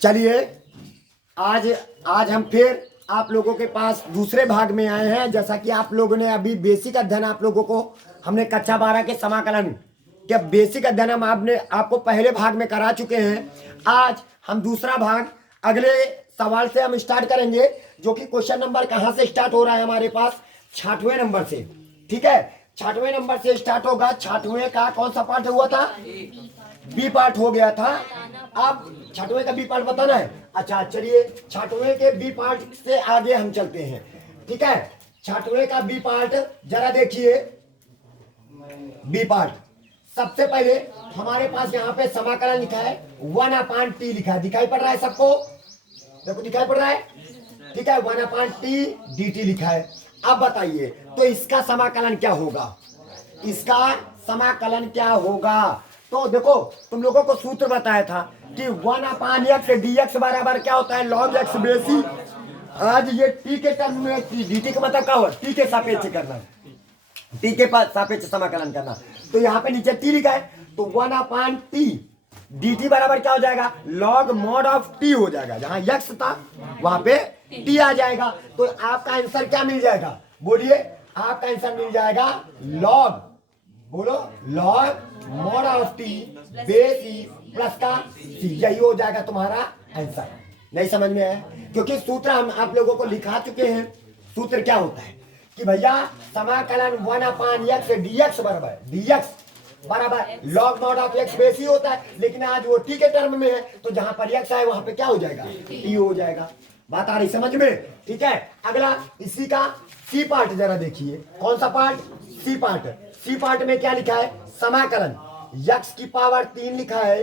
चलिए आज आज हम फिर आप लोगों के पास दूसरे भाग में आए हैं। जैसा कि आप लोगों ने अभी बेसिक अध्ययन आप लोगों को हमने कक्षा 12 के समाकलन के बेसिक अध्ययन हम आपको पहले भाग में करा चुके हैं। आज हम दूसरा भाग अगले सवाल से हम स्टार्ट करेंगे, जो कि क्वेश्चन नंबर कहाँ से स्टार्ट हो रहा है हमारे पास 66वें नंबर से। ठीक है, 66वें नंबर से स्टार्ट होगा। 66वें का कौन सा पार्ट हुआ था? बी पार्ट हो गया था। अब 66वें का बी पार्ट बताना है। अच्छा चलिए 66वें के बी पार्ट से आगे हम चलते हैं। ठीक है, 66वें का बी पार्ट जरा देखिए। बी पार्ट सबसे पहले हमारे पास यहाँ पे समाकलन लिखा है 1/t लिखा है, दिखाई पड़ रहा है सबको? देखो दिखाई पड़ रहा है। ठीक है, 1/t dt लिखा है। अब बताइए तो इसका समाकलन क्या होगा? इसका समाकलन क्या होगा? तो देखो तुम लोगों को सूत्र बताया था कि 1/x dx बराबर क्या होता है? log x बेसी। आज ये t के टर्म में dt का मतलब क्या हुआ? t के सापेक्ष करना, t के सापेक्ष समाकलन करना। तो यहाँ पे नीचे t लिखा है, तो 1/t dt बराबर क्या हो जाएगा? log mod ऑफ t हो जाएगा। जहां x था वहां पे t आ जाएगा। तो आपका आंसर क्या मिल जाएगा? बोलिए, आपका आंसर मिल जाएगा log, बोलो log mod of t base E plus का c। यही हो जाएगा तुम्हारा आंसर। नहीं समझ में आया? क्योंकि सूत्र हम आप लोगों को लिखा चुके हैं। सूत्र क्या होता है कि भैया समाकलन 1/x dx बराबर log mod ऑफ x बेसी होता है, लेकिन आज वो t के टर्म में है, तो जहां पर x आए वहां पे क्या हो जाएगा? t हो जाएगा। बात आ रही समझ में? ठीक है, अगला इसी का सी पार्ट जरा देखिए। कौन सा part? C part. C part में क्या लिखा है? समाकलन x की पावर 3 लिखा है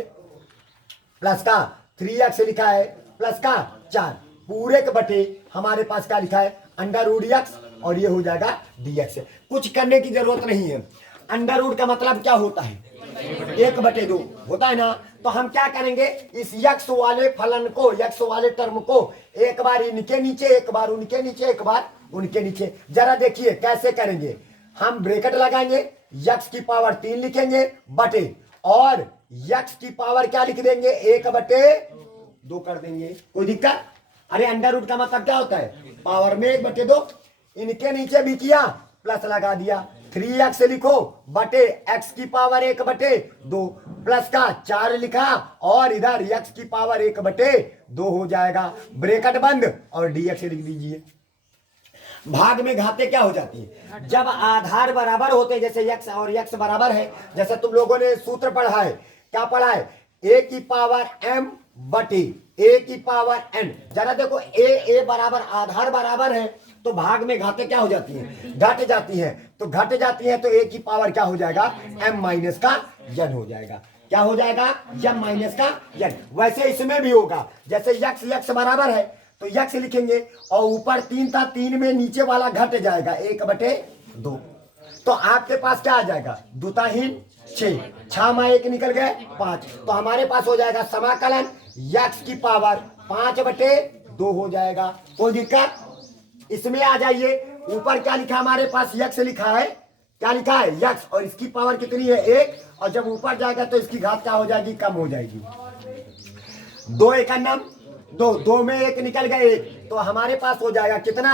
प्लस का 3x लिखा है प्लस का 4 पूरे के बटे हमारे पास क्या लिखा है? अंडर रूट x, और ये हो जाएगा dx। कुछ करने की जरूरत नहीं है। अंडर रूट का मतलब क्या होता है? 1/2 होता है ना। तो हम क्या करेंगे? इस x वाले फलन को, x वाले टर्म को एक बार इनके नीचे, एक बार उनके नीचे, एक बार उनके नीचे। जरा देखिए कैसे करेंगे। हम ब्रैकेट लगाएंगे, x की पावर 3 लिखेंगे बटे, और x की पावर क्या लिख देंगे? 1/2 कर देंगे। कोई दिक्कत? अरे अंडर रूट का मतलब क्या होता है? पावर में 1/2। इनके नीचे भी किया, प्लस लगा दिया। 3x लिखो बटे x की पावर 1/2 प्लस का 4 लिखा, और इधर x की पावर 1/2 हो जाएगा। ब्रैकेट बंद और dx लिख दीजिए। भाग में घाते क्या हो जाती है? जब आधार बराबर होते, जैसे x और x बराबर है, जैसे तुम लोगों ने सूत्र पढ़ा है। क्या पढ़ा है? a की पावर m बटे a की पावर n। जरा देखो a बराबर आधार बराबर है, तो भाग में घाते क्या हो जाती है? घट जाती है। तो घट जाती है तो a की पावर क्या हो जाएगा? m माइनस का n हो जाएगा। क्या हो जाएगा? m माइनस का n। वैसे इसमें भी होगा, जैसे x बराबर है तो x लिखेंगे, और ऊपर 3 था, 3 में नीचे वाला घट जाएगा 1/2। तो आपके पास क्या आ जाएगा? दुताहीन 6, 6 में 1 निकल गए 5। तो हमारे पास हो जाएगा समाकलन x की पावर 5/2 हो जाएगा। कोई दिक्कत? इसमें आ जाइए, ऊपर क्या लिखा हमारे पास? x लिखा है। क्या लिखा है? x, और इसकी पावर कितनी है? 1। और जब ऊपर जाएगा तो इसकी घात क्या हो जाएगी? कम हो जाएगी। 2 1 नम 2, 2 में 1 निकल गए 1, तो हमारे पास हो जाएगा कितना?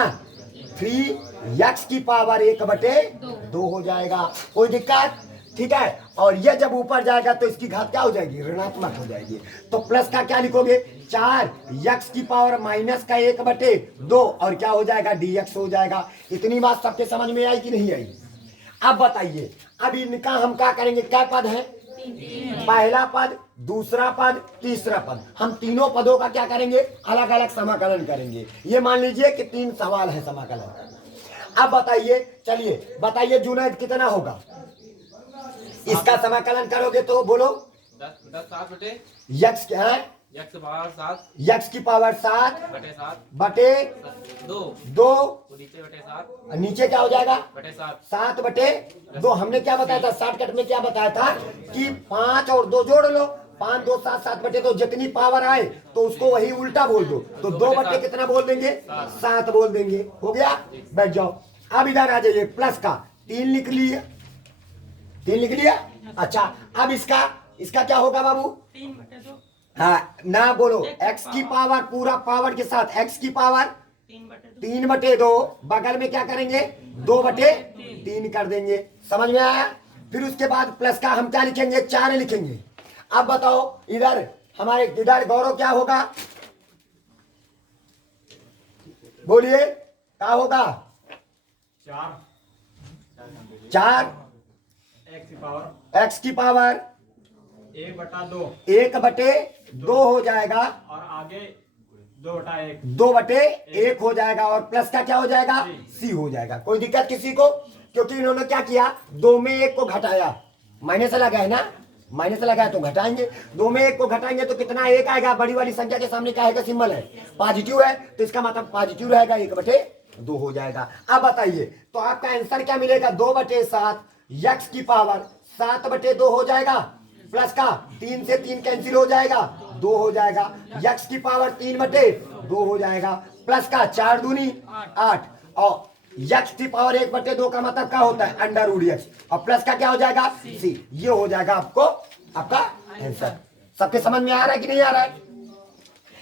3x की पावर 1/2 हो जाएगा। कोई दिक्कत? ठीक है, और ये जब ऊपर जाएगा तो इसकी घात क्या हो जाएगी? ऋणात्मक हो जाएगी। तो प्लस का क्या लिखोगे? 4x की पावर माइनस का 1/2, और क्या हो जाएगा? dx हो जाएगा। इतनी बात सबके समझ में आई कि नहीं आई? अब बताइए, अब इनका हम क्या करेंगे? क्या पद है? पहला पद, दूसरा पद, तीसरा पद। हम तीनों पदों का क्या करेंगे? अलग अलग समाकलन करेंगे। ये मान लीजिए कि 3 सवाल है समाकलन। अब बताइए, चलिए बताइए जुनैद कितना होगा? इसका समाकलन करोगे तो बोलो। 10 x क्या है? x पावर 7 x की पावर 7 बटे 2 नीचे क्या हो जाएगा? 7/2। हमने क्या बताया था? शॉर्टकट में क्या बताया था कि 5 और 2 जोड़ लो, 5 2 7, 7/2। जितनी पावर आए तो उसको वही उल्टा बोल दो, तो 2 बटे कितना बोल देंगे? 7 बोल देंगे। हो गया? बैठ जाओ। अब इधर आ जाइए, प्लस का 3 लिख लिया, 3 लिख लिया। अच्छा, अब इसका क्या होगा बाबू? 3/2 हाँ ना बोलो, x की पावर पूरा पावर के साथ x की पावर 3/2 3/2, बगल में क्या करेंगे 2/3 कर देंगे। समझ में आया? फिर उसके बाद प्लस का हम क्या लिखेंगे 4 लिखेंगे। अब बताओ इधर हमारे इधर गौरव क्या होगा, बोलिए क्या होगा? 4 x की पावर 1/2 हो जाएगा और आगे 2/1 2/1 हो जाएगा और प्लस का क्या हो जाएगा c हो जाएगा। कोई दिक्कत किसी को? क्योंकि इन्होंने क्या किया 2 में 1 को घटाया, माइनस लगा है ना, माइनस लगा है तो घटाएंगे, 2 में 1 को घटाएंगे तो कितना 1 आएगा, बड़ी वाली संख्या के सामने क्या आएगा सिंबल है पॉजिटिव है तो इसका मतलब पॉजिटिव रहेगा, 1/2 हो जाएगा। अब बताइए तो आपका आंसर क्या मिलेगा 2/7 x की पावर 7/2 हो जाएगा, प्लस का 3 से 3 कैंसिल हो जाएगा 2 हो जाएगा, x की पावर 3/2 हो जाएगा, प्लस का 4 दूनी 8 और x की पावर 1/2 का मतलब क्या होता है √x और प्लस का क्या हो जाएगा c। ये हो जाएगा आपको आपका आंसर। सबके समझ में आ रहा है कि नहीं आ रहा है?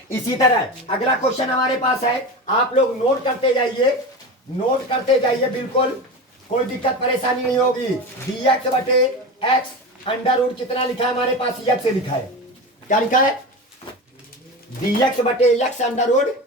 इसी तरह अगला क्वेश्चन हमारे पास है, आप लोग नोट करते जाइए, नोट करते जाइए, बिल्कुल कोई दिक्कत परेशानी नहीं होगी। dx/x √ कितना लिखा है हमारे पास, x से लिखा है, क्या लिखा है dx/x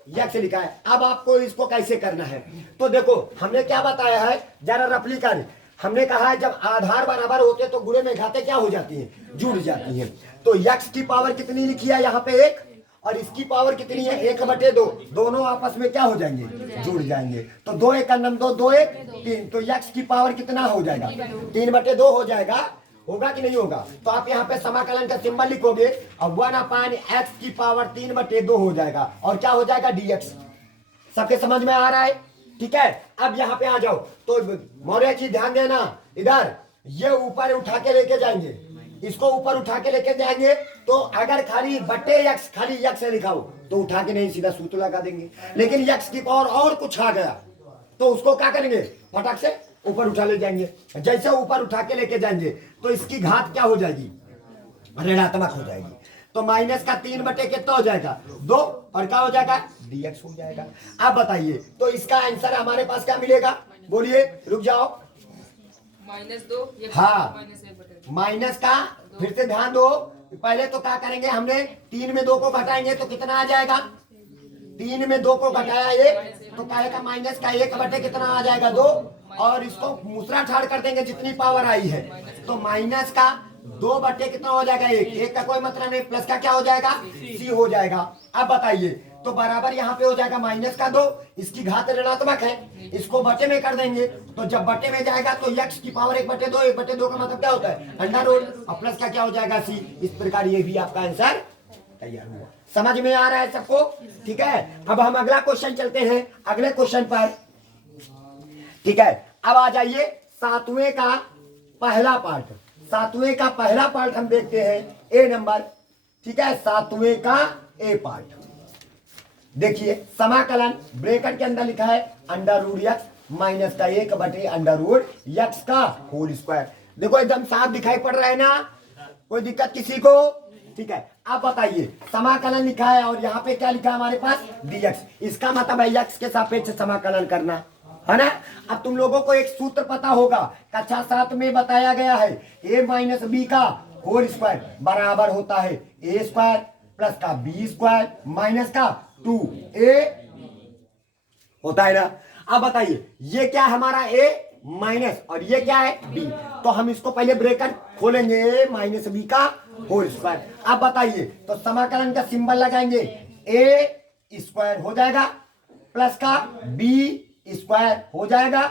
√x लिखा है। अब आपको इसको कैसे करना है तो देखो हमने क्या बताया है, जरा रफली कर, हमने कहा है जब आधार बराबर होते तो गुणे में घाते क्या हो जाती है जुड़ जाती है। तो x की पावर कितनी लिखी है यहाँ पे 1 और इसकी पावर कितनी है 1/2, दोनों आपस में क्या हो जाएंगे जुड़ जाएंगे। तो 2 1 का नम 2 2 1 3, तो x की पावर कितना हो जाएगा 3/2 हो जाएगा, होगा कि नहीं होगा? तो आप यहाँ पे समाकलन का सिंबल लिखोगे और 1/x की पावर 3/2 हो जाएगा और क्या हो जाएगा dx। सबके समझ में आ रहा है? ठीक है, अब यहाँ पे आ जाओ तो मौर्य जी ध्यान देना, इधर ये ऊपर उठा के लेके जाएंगे, इसको ऊपर उठा के लेके जाएंगे तो अगर खाली बटे x खाली x से लिखा हो तो उठा के नहीं सीधा सूत्र लगा देंगे, लेकिन x की पावर और कुछ आ गया तो उसको क्या करेंगे फटाक से ऊपर उठा ले जाएंगे। जैसे ऊपर उठा के लेके जाएंगे तो इसकी घात क्या हो जाएगी ऋणात्मक हो जाएगी, तो माइनस का 3/2 कितना हो जाएगा 2 और क्या हो जाएगा dx हो जाएगा। अब बताइए तो इसका आंसर हमारे पास क्या मिलेगा, बोलिए, रुक जाओ, -2 हाँ माइनस का फिर से ध्यान दो, पहले तो क्या करेंगे हमने 3 में 2 को घटाएंगे तो कितना आ जाएगा, 3 में 2 को घटाया 1 तो कहेगा माइनस का 1/2 कितना आ जाएगा 2 और इसको दूसरा ठाड़ कर देंगे जितनी पावर आई है तो माइनस का 2/2 कितना हो जाएगा 1 का कोई मतलब नहीं, प्लस का क्या हो जाएगा c हो जाएगा। अब बताइए तो बराबर यहाँ पे हो जाएगा माइनस का 2, इसकी घात ऋणात्मक है, इसको बटे में कर देंगे तो जब बटे में जाएगा तो x की पावर 1/2, 1/2 का मतलब क्या होता है √ और प्लस का क्या हो जाएगा c। इस प्रकार ये भी आपका आंसर तैयार हुआ। समझ में आ रहा है सबको? ठीक है, अब हम अगला क्वेश्चन चलते हैं, अगले क्वेश्चन पर। ठीक है, अब आ जाइए 7वें का पहला पार्ट, 7वें का पहला पार्ट हम देखते हैं ए नंबर। ठीक है, 7वें का ए पार्ट देखिए, समाकलन ब्रैकेट के अंदर लिखा है √x माइनस का 1/√x का होल स्क्वायर। देखो एकदम साफ दिखाई पड़ रहा है ना, कोई दिक्कत किसी को? ठीक है, अब बताइए समाकलन लिखा है और यहाँ पे क्या लिखा है हमारे पास dx, इसका मतलब है x के सापेक्ष समाकलन करना है ना। अब तुम लोगों को एक सूत्र पता होगा, कक्षा 7 में बताया गया है a माइनस बी का होल स्क्वायर बराबर होता है a स्क्वायर प्लस का b स्क्वायर माइनस का 2a होता है ना। अब बताइए ये क्या हमारा a माइनस और ये क्या है b, तो हम इसको पहले ब्रैकेट खोलेंगे a माइनस बी का होल स्क्वायर। अब बताइए तो समाकलन का सिंबल लगाएंगे, a स्क्वायर हो जाएगा प्लस का b स्क्वायर हो जाएगा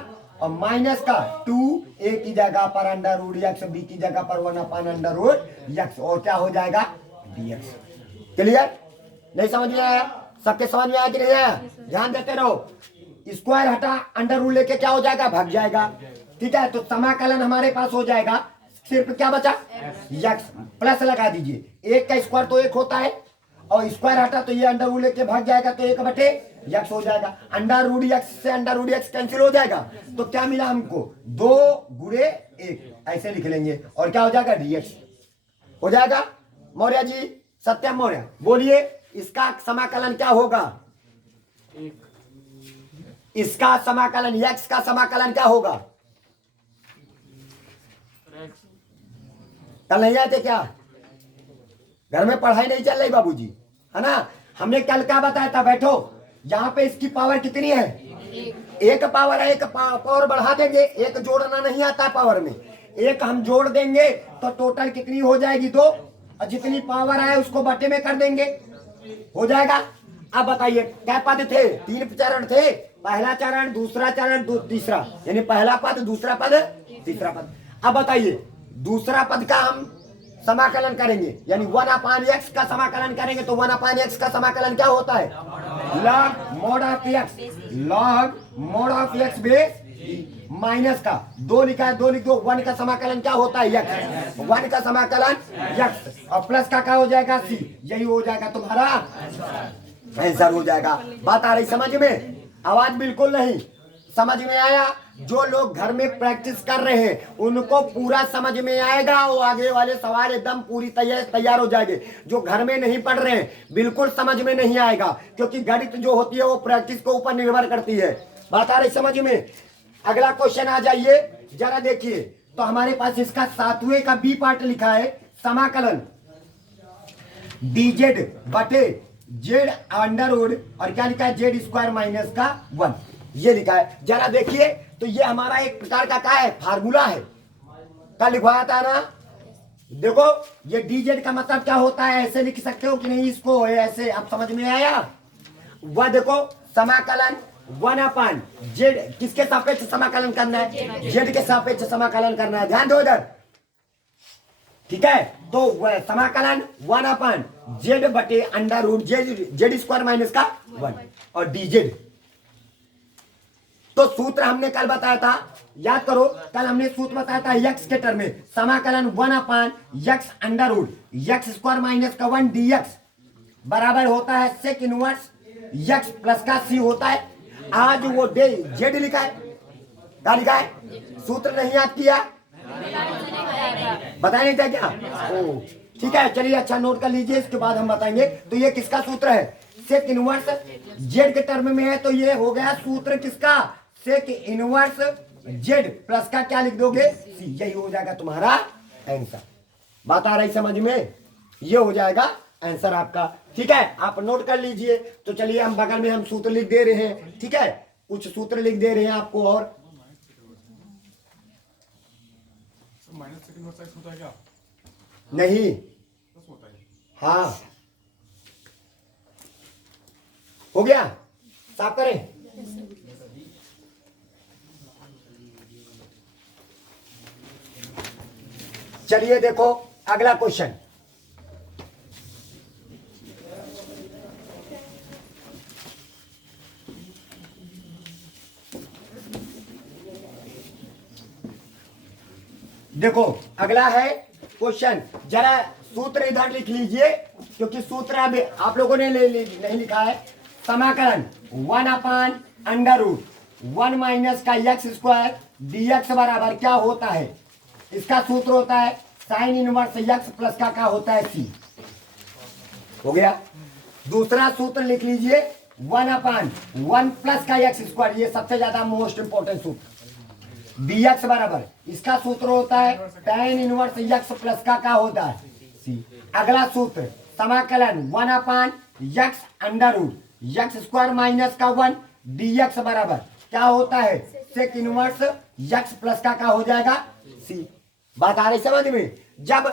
और माइनस का 2a की जगह पर √x, b की जगह पर 1/√x और क्या हो जाएगा dx। क्लियर? नहीं समझ में आया? सबके समझ में आया कि नहीं आया? ध्यान देते रहो, स्क्वायर हटा √ लेके क्या हो जाएगा भाग जाएगा। ठीक है, तो समाकलन हमारे पास हो जाएगा, सिर्फ क्या बचा x प्लस लगा दीजिए, 1 का स्क्वायर तो 1 होता है और स्क्वायर हटा तो ये √ लेके भाग जाएगा तो 1/x हो जाएगा, √x से √x कैंसिल हो जाएगा तो क्या मिला हमको 2 × 1 ऐसे लिख लेंगे और क्या हो जाएगा dx हो जाएगा। मौर्य जी, सत्यम मौर्य, बोलिए इसका समाकलन क्या होगा? इसका समाकलन, यक्स का समाकलन क्या होगा? कल नहीं आए थे क्या? घर में पढ़ाई नहीं चल रही बाबूजी, है ना? हमने कल क्या बताया था? बैठो, यहाँ पे इसकी पावर कितनी है? एक पावर है, एक पावर बढ़ा देंगे, एक जोड़ना नहीं आता पावर में, एक हम जोड़ देंगे तो टोटल कितनी हो जाएगी? 2, और जितनी पावर आए उसको बटे में कर देंगे, हो जाएगा। अब बताइए क्या पद थे? 3 चरण थे, पहला चरण, दूसरा चरण, तीसरा, यानी पहला पद, दूसरा पद, तीसरा पद। अब बताइए दूसरा पद का हम समाकलन करेंगे, यानी 1/x का समाकलन करेंगे, तो 1/x का समाकलन क्या होता है? log mod of x, log mod of x base minus का 2 लिखा है, 2 लिख दो। 1 का समाकलन क्या होता है? x, 1 का समाकलन x, और प्लस का क्या हो जाएगा? c, यही हो जाएगा तुम्हारा आंसर हो जाएगा। बात आ रही समझ में? आवाज बिल्कुल नहीं समझ में आया? जो लोग घर में प्रैक्टिस कर रहे हैं उनको पूरा समझ में आएगा, वो आगे वाले सवाल एकदम पूरी तैयार हो जाएंगे। जो घर में नहीं पढ़ रहे हैं बिल्कुल समझ में नहीं आएगा, क्योंकि गणित जो होती है वो प्रैक्टिस के ऊपर निर्भर करती है। बात आ रही समझ में? अगला क्वेश्चन आ जाइए, जरा देखिए। तो हमारे पास इसका 7वें का बी पार्ट लिखा है, समाकलन dz बटे z अंडर रूट, और क्या लिखा है? z स्क्वायर माइनस का 1, ये लिखा है। जरा देखिए, तो ये हमारा एक प्रकार का क्या है? फार्मूला है, कल लिखवाया था ना? देखो ये dz का मतलब क्या होता है, ऐसे लिख सकते हो कि नहीं इसको? ऐसे आप समझ में आया? वह देखो समाकलन 1/z, किसके सापेक्ष समाकलन करना है? z के सापेक्ष समाकलन करना है, ध्यान दो इधर, ठीक है? तो वह समाकलन 1/z बटे under root z square minus का 1 और dz। तो सूत्र हमने कल बताया था, याद करो, कल हमने सूत्र बताया था x के टर्म में, समाकलन 1/x under root x square minus का 1 dx बराबर होता है सेक इनवर्स x प्लस का c होता है। आज वो z लिखा है, क्या लिखा है? सूत्र नहीं याद किया? बताया नहीं था क्या? ओ ठीक है, चलिए अच्छा नोट कर लीजिए, इसके बाद हम बताएंगे। तो ये किसका सूत्र है? सेक इनवर्स z के टर्म में है, तो ये हो गया सूत्र किसका? सेक इनवर्स z प्लस का क्या लिख दोगे? c, यही हो जाएगा तुम्हारा आंसर। बात आ रही समझ में? ये हो जाएगा आंसर आपका, ठीक है? आप नोट कर लीजिए। तो चलिए हम बगल में हम सूत्र लिख दे रहे हैं, ठीक है? कुछ सूत्र लिख दे रहे हैं आपको। और माइनस सेकंड वर्स एक्स होता है क्या? नहीं, प्लस होता है। हाँ हो गया, साफ करें। चलिए देखो अगला क्वेश्चन, देखो अगला है क्वेश्चन, जरा सूत्र इधर लिख लीजिए, क्योंकि सूत्र अभी आप लोगों ने नहीं लिखा है। समाकलन 1/√1 माइनस का x स्क्वायर dx बराबर क्या होता है? इसका सूत्र होता है साइन इनवर्स x प्लस का क्या होता है? c, हो गया। दूसरा सूत्र लिख लीजिए 1/1 प्लस का x स्क्वायर, ये सबसे ज्यादा मोस्ट इंपोर्टेंट सूत्र, dx बराबर, इसका सूत्र होता है tan इनवर्स x प्लस का क्या होता है? c। अगला सूत्र समाकलन 1/x under root x square minus का 1 dx बराबर क्या होता है? सेक इनवर्स x प्लस का क्या हो जाएगा? c। बात आ रही समझ में? जब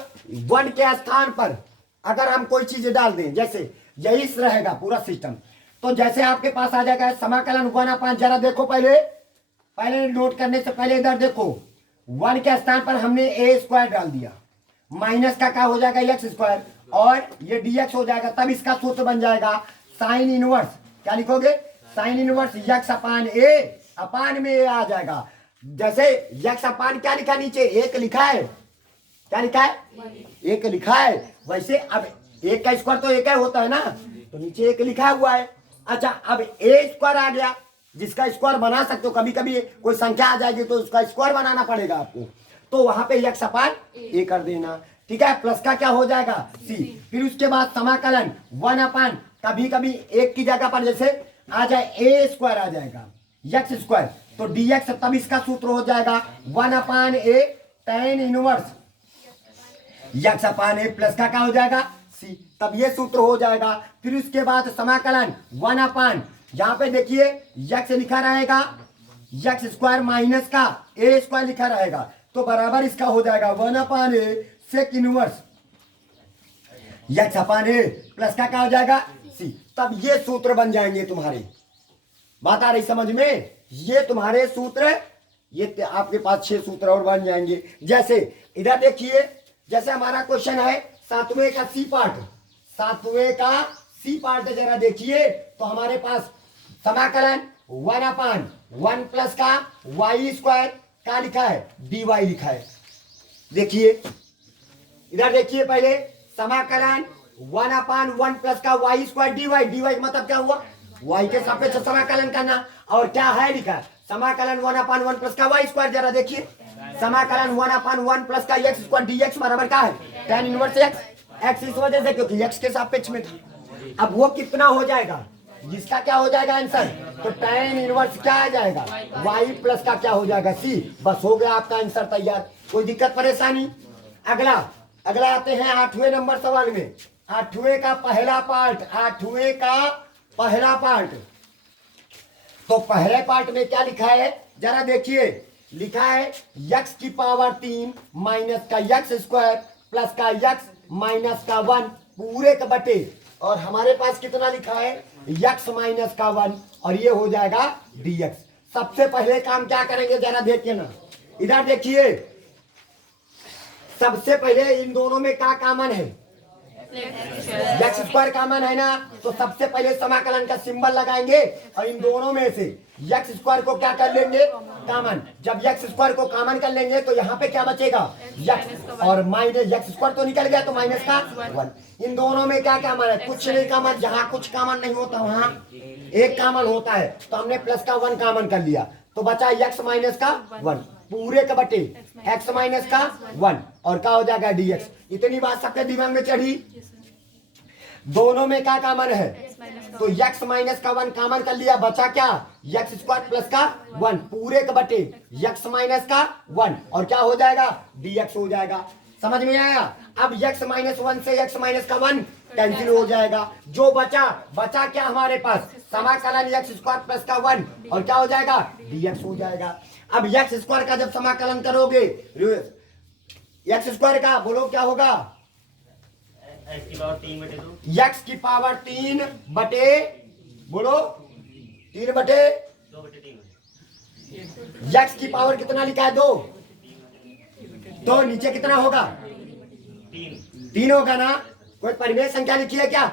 1 के स्थान पर अगर हम कोई चीज डाल दें, जैसे यही रहेगा पूरा सिस्टम, तो जैसे आपके पास आ जाएगा समाकलन 1/, जरा देखो पहले नोट करने से पहले इधर देखो, 1 के स्थान पर हमने a स्क्वायर डाल दिया, माइनस का क्या हो जाएगा? x स्क्वायर, और ये dx हो जाएगा। तब इसका सूत्र बन जाएगा साइन इनवर्स, क्या लिखोगे? Sine inverse x upon a, अपान में a आ जाएगा। जैसे x अपान क्या लिखा नीचे? 1 लिखा है, क्या लिखा है? 1 लिखा है। वैसे अब 1 का स्क्वायर तो 1 होता है ना, तो नीचे 1 लिखा हुआ है। अच्छा, अब a स्क्वायर आ गया, जिसका स्क्वायर बना सकते हो, कभी कभी कोई संख्या आ जाएगी तो उसका स्क्वायर बनाना पड़ेगा आपको, तो वहां पे x अपान a कर देना, ठीक है, प्लस का क्या हो जाएगा सी। फिर उसके बाद समाकलन 1/, कभी कभी एक की जगह पर जैसे आ जाए ए स्क्वायर आ जाएगा एक्स स्क्वायर, तो dx, तब इसका सूत्र हो जाएगा 1/a tan inverse x/a plus का क्या हो जाएगा सी, तब ये सूत्र हो जाएगा। फिर उसके बाद समाकलन 1/, यहाँ पे देखिए x लिखा रहेगा एक्स स्क्वायर माइनस का ए स्क्वायर लिखा रहेगा, तो बराबर इसका हो जाएगा 1/a sec inverse x/a plus का क्या हो जाएगा सी, तब ये सूत्र बन जाएंगे तुम्हारे। बात आ रही समझ में? ये तुम्हारे सूत्र, ये आपके पास 6 सूत्र और बन जाएंगे। जैसे इधर देखिए, जैसे हमारा क्वेश्चन है 7वें का सी पार्ट, 7वें का सी पार्ट जरा देखिए, तो हमारे पास समाकलन 1/1 प्लस का वाई स्क्वायर का लिखा है dy लिखा है। देखिए इधर देखिए, पहले समाकलन 1/1 प्लस का वाई स्क्वायर dy मतलब क्या हुआ, y के सापेक्ष समाकलन करना, और क्या है लिखा समाकलन 1/1 प्लस का वाई स्क्वायर। जरा देखिए समाकलन 1/1 प्लस का एक्स स्क्वायर dx बराबर क्या है tan इनवर्स x इस वजह से क्योंकि x के सापेक्ष में था। अब वो कितना हो जाएगा, जिसका क्या हो जाएगा आंसर, तो tan इनवर्स क्या आ जाएगा y प्लस का क्या हो जाएगा c। बस हो गया आपका आंसर तैयार, कोई दिक्कत परेशानी। अगला आते हैं 8वें नंबर सवाल में। 8वें का पहला पार्ट, 8वें का पहला पार्ट, तो पहले पार्ट में क्या लिखा है जरा देखिए, लिखा है x की पावर 3 माइनस का x स्क्वायर प्लस का x माइनस का 1 पूरे का बटे, और हमारे पास कितना लिखा है x माइनस का 1, और ये हो जाएगा dx। सबसे पहले काम क्या करेंगे जरा देखिए ना, इधर देखिए, सबसे पहले इन दोनों में क्या कॉमन है, एक्स स्क्वायर कॉमन है ना, तो सबसे पहले समाकलन का सिंबल लगाएंगे और इन दोनों में से एक्स स्क्वायर को क्या कर लेंगे कॉमन। जब एक्स स्क्वायर को कॉमन कर लेंगे तो यहाँ पे क्या बचेगा एक्स, और माइनस एक्स स्क्वायर तो निकल गया तो माइनस का 1। इन दोनों में क्या कॉमन है, कुछ नहीं कॉमन। जहाँ कुछ कॉमन नहीं होता वहाँ एक कॉमन होता है, तो हमने प्लस का 1 कॉमन कर लिया, तो बचा एक्स माइनस का 1 पूरे का बटे एक्स माइनस का 1, और क्या हो जाएगा dx। इतनी बात सबके दिमाग में चढ़ी। दोनों में क्या कॉमन है, तो x माइनस का 1 कॉमन कर लिया, बचा क्या एक्स स्क्वायर प्लस का 1 पूरे का बटे x माइनस का 1, और क्या हो जाएगा dx हो जाएगा। समझ में आया? अब x माइनस 1 से x माइनस का 1 कैंसिल हो जाएगा, जो बचा क्या हमारे पास समाकलन x स्क्वायर प्लस का 1, और क्या हो जाएगा dx हो जाएगा। अब x स्क्वायर का जब समाकलन करोगे, x स्क्वायर का बोलो क्या होगा, x की पावर 3 बटे बोलो 3 बटे x की पावर कितना लिखा है 2, तो नीचे कितना होगा 3 होगा ना। कोई परिमेय संख्या लिखी है क्या,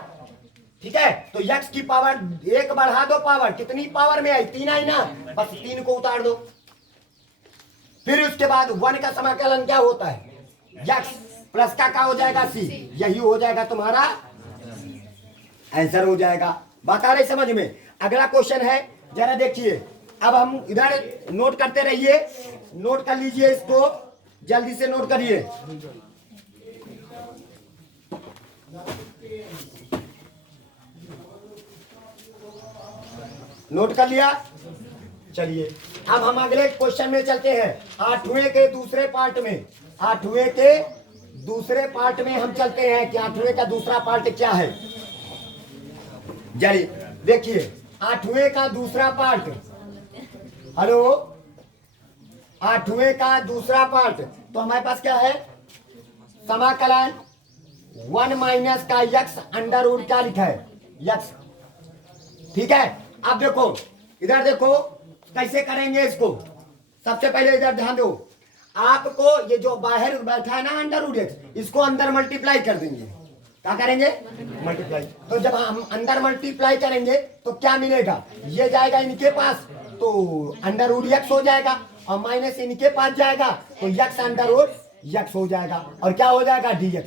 ठीक है, तो x की पावर 1 बढ़ा दो, पावर कितनी पावर में आई 3 आई ना, बस 3 को उतार दो। फिर उसके बाद 1 का समाकलन क्या होता है x प्लस का क्या हो जाएगा c, यही हो जाएगा तुम्हारा आंसर हो जाएगा। बात आ रही समझ में? अगला क्वेश्चन है जरा देखिए, अब हम इधर नोट करते रहिए, नोट कर लीजिए, इसको जल्दी से नोट करिए। नोट कर लिया? चलिए अब हम अगले क्वेश्चन में चलते हैं। 8वें के दूसरे पार्ट में, 8वें के दूसरे पार्ट में हम चलते हैं कि 8वें का दूसरा पार्ट क्या है। जरिए देखिए 8वें का दूसरा पार्ट, हेलो 8वें का दूसरा पार्ट, तो हमारे पास क्या है समाकलन 1 माइनस का x अंडर रूट क्या लिखा है x, ठीक है। अब देखो इधर देखो कैसे करेंगे इसको। सबसे पहले इधर ध्यान दो, आपको ये जो बाहर बैठा है ना अंडर रूट एक्स, इसको अंदर मल्टीप्लाई कर देंगे। क्या करेंगे मल्टीप्लाई। तो जब हम अंदर मल्टीप्लाई करेंगे तो क्या मिलेगा, ये जाएगा इनके पास तो अंडर रूट एक्स हो जाएगा, और माइनस इनके पास जाएगा तो एक्स अंडर रूट एक्स हो जाएगा, और क्या हो जाएगा dx।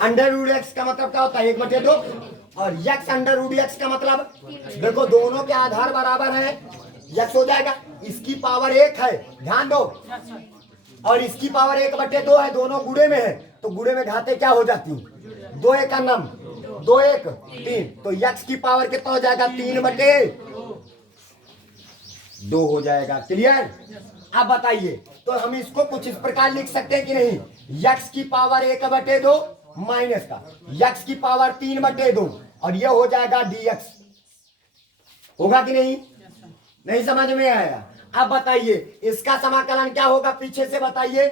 अंडर रूट एक्स का मतलब क्या होता है 1/2, और x अंडर रूट एक्स का मतलब देखो दोनों के आधार बराबर है, x हो जाएगा। इसकी पावर 1 है, ध्यान दो और इसकी पावर 1/2 है, दोनों गुणे में है, तो गुणे में घाते क्या हो जाती हैं? 2 1 नम 2 1 3, तो यक्स की पावर कितना हो जाएगा? 3/2 हो जाएगा। क्लियर? अब बताइए, तो हम इसको कुछ इस प्रकार लिख सकते हैं कि नहीं? यक्स की पावर 1/2 माइनस का यक्स की पावर 3/2, और ये हो जाएगा dx। होगा कि नहीं? नहीं समझ में आया? अब बताइए इसका समाकलन क्या होगा? पीछे से बताइए,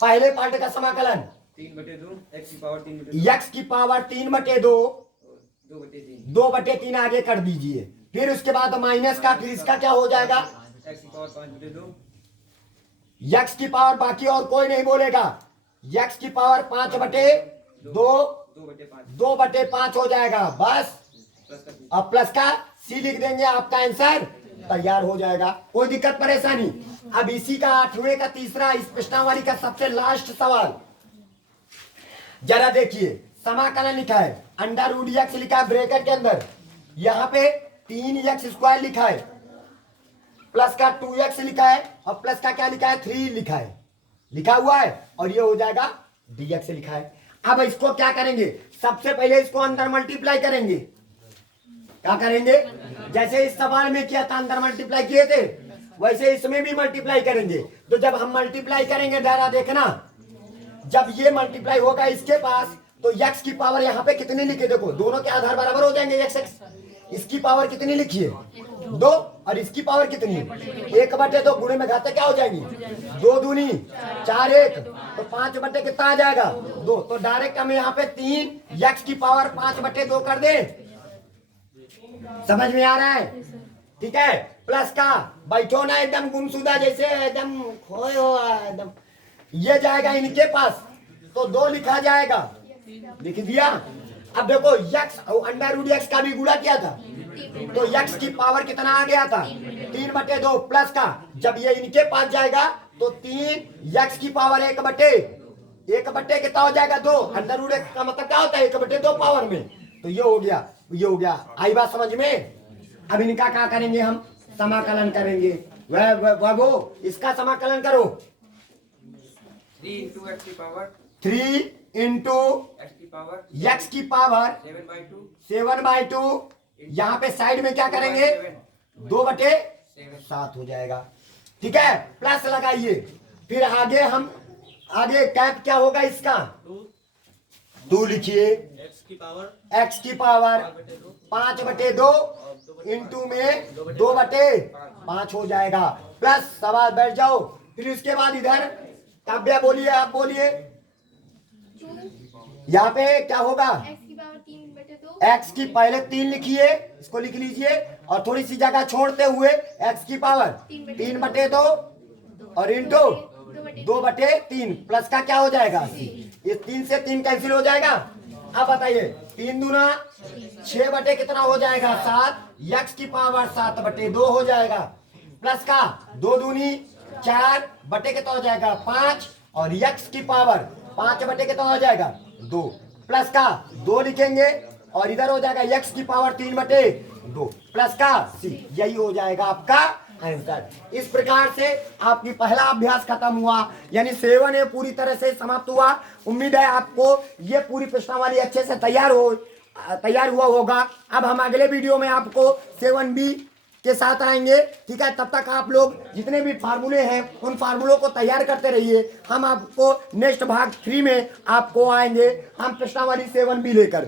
पहले पार्ट का समाकलन 3/2 x की पावर 3/2 यक्स की पावर 3/2 2/3 2/3 आगे कर दीजिए, फिर उसके बाद माइनस का, फिर इसका क्या हो जाएगा? x की पावर 5/2 यक्स की पावर, बाकी और कोई नहीं बोलेगा, यक्स की पावर 5/2 2/5 हो जाएगा बस। प्लस का अब प्लस का सी लिख देंगे, आपका आंसर तैयार हो जाएगा। कोई दिक्कत परेशानी? अब इसी का 8वें का तीसरा, इस प्रश्नावली का सबसे लास्ट सवाल जरा देखिए। समाकलन लिखा है, अंडर रूट एक्स लिखा है ब्रैकेट के अंदर, यहाँ पे 3x² लिखा है, प्लस का 2x लिखा है, और प्लस का क्या लिखा है? 3 लिखा है, लिखा हुआ है, और ये हो जाएगा dx लिखा है। अब इसको क्या करेंगे? सबसे पहले इसको अंदर मल्टीप्लाई करेंगे। क्या करेंगे? जैसे इस सवाल में किया था, अंदर मल्टीप्लाई किए थे, वैसे इसमें भी मल्टीप्लाई करेंगे। तो जब हम मल्टीप्लाई करेंगे, जरा देखना, जब ये मल्टीप्लाई होगा इसके पास, तो x की पावर यहाँ पे कितनी लिखे? देखो दोनों के आधार बराबर हो जाएंगे, x इसकी पावर कितनी लिखी है? 2, और इसकी पावर कितनी है? 1/2, गुणे में घाते क्या हो जाएंगी? 2 दूनी 4 1, तो 5/, कितना आ जाएगा? 2। तो डायरेक्ट हम यहाँ पे 3 x की पावर 5/2 कर दे। समझ में आ रहा है? ठीक है। प्लस का बैठो ना एकदम गुमशुदा, जैसे एकदम खोए हो एकदम, ये जाएगा इनके पास, तो 2 लिखा जाएगा, लिख दिया। अब देखो यक्स और अंडर रूट एक्स का भी गुणा किया था, तो यक्स की पावर कितना आ गया था? 3/2, प्लस का जब ये इनके पास जाएगा तो 3 यक्स की पावर 1/1 कितना हो जाएगा? 2। अंडर रूट एक्स का मतलब क्या होता है? 1/2 पावर में, तो ये हो गया, ये हो गया। आई बात समझ में? अब इनका क्या करेंगे? हम समाकलन करेंगे। वह वो इसका समाकलन करो, 3 × x की पावर 3 इंटू x की पावर यक्स की पावर 7/2 7/2, यहाँ पे साइड में क्या करेंगे? 2/7 हो जाएगा। ठीक है, प्लस लगाइए, फिर आगे हम आगे कैप क्या होगा इसका? 2 लिखिए, x की पावर 5/2 इंटू में 2/5 हो जाएगा, प्लस सवाल बैठ जाओ। फिर उसके बाद इधर काव्या बोलिए, आप बोलिए, यहाँ पे क्या होगा? x की पावर 3/2 x की पहले 3 लिखिए, इसको लिख लीजिए, और थोड़ी सी जगह छोड़ते हुए x की पावर 3/2 और इंटू 2/3, प्लस का क्या हो जाएगा? इस 3 से 3 कैंसिल हो जाएगा। अब बताइए, 3 दूना 6 कितना हो जाएगा? 7, यक्स की पावर 7/2 हो जाएगा, प्लस का 2 दूनी 4 कितना हो जाएगा? 5, और यक्स की पावर 5 कितना हो जाएगा? 2, प्लस का 2 लिखेंगे, और इधर हो जाएगा यक्स की पावर 3/2 प्लस का सी। यही हो जाएगा आपका आंसर। इस प्रकार से आपकी पहला अभ्यास खत्म हुआ, यानी 7A पूरी तरह से समाप्त हुआ। उम्मीद है आपको ये पूरी प्रश्नावली अच्छे से तैयार हुआ होगा। अब हम अगले वीडियो में आपको 7B के साथ आएंगे। ठीक है, तब तक आप लोग जितने भी फार्मूले हैं उन फार्मूलों को तैयार करते रहिए। हम आपको नेक्स्ट भाग 3 में आपको आएंगे हम प्रश्नावली 7B लेकर।